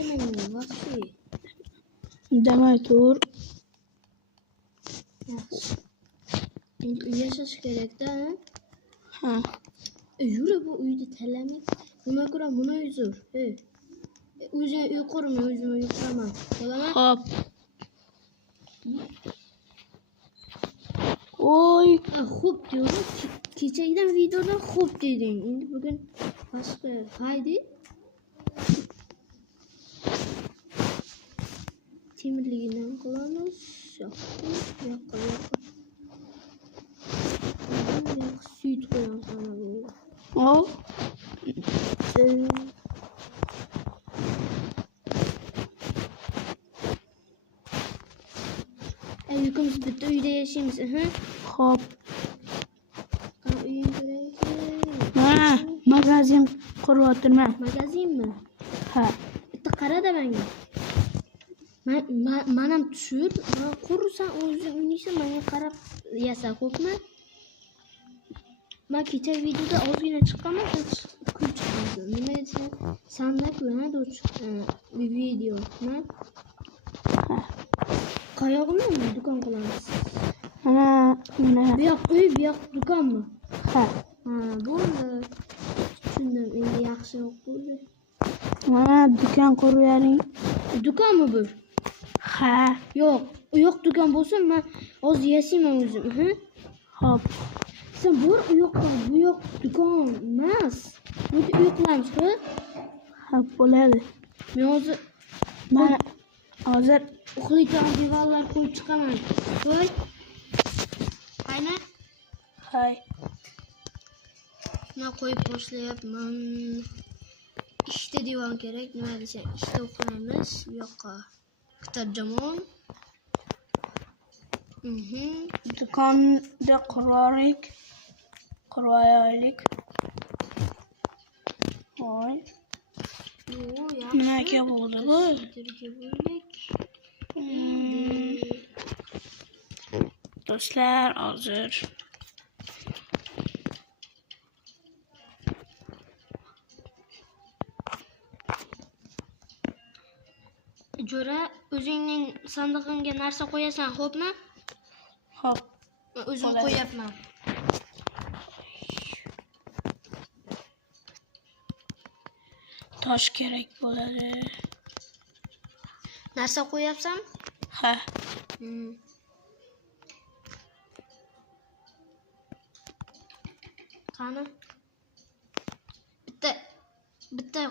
indamang vaqti. Indamay tur. Yaxshi. Endi uy yashash kerak-da. Ha. Yura bu uyni tanlamang. Nima ko'ram, buni uy zo'r. O'zing uy qurma, o'zim uy quraman. Bo'ladimi? Xo'p. Oy. Xo'p diyorum. Kechagidan videoda xo'p deding. Endi bugun boshqa haydi. Temirligidan qilamiz. Yo'q. Süt koyalım sana böyle. Hop. Yükümüz bitti. Uyda yaşayayım. Hop. Uyun gerek. Ha, magazin qurib Magazin mi? Ha. Bitta qara da menga. Manam tushir. Men qursan o'zing uynaysan, menga qarab yasa, xo'pmi? Men kecha videoda ozgina chiqqanman, kulib chiqdi. Nima desam, sanda ko'radi video. Ha. Qayog'imi do'kon qilamiz? Mana Bu yoq uy, bu yoq do'konmi? Ha. Bo'ldi. Tushundim. Endi yaxshi bo'ldi. Mana do'kon qurib Do'konmi bu? Ha. Yo'q. U yoq do'kon bo'lsa, men hozir yasayman o'zim. Hop. Sen bor u yoqqa, bu yoq do'kon emas. Bu uy qilamiz, Ha, bo'ladi. Men hozir uxlaydigan divanlar qo'yib chiqaman. Qo'y. Qayna? Hay. Men qo'yib boshlayapman. Ikkita divan kerak. Nima desa, ikkita uxlaymiz. Bu yoqqa kitobjamon. Do'konda quraylik. Voy. Nimaga bo'ldi bu? Do'stlar, hozir Jo'ra, o'zingning sandig'ingga narsa qo'yasan, xo'pmi? hop. O'zim qo'yapman. Tosh kerak bo'ladi. Narsa qo'yapsan? Ha. Qani? Bitta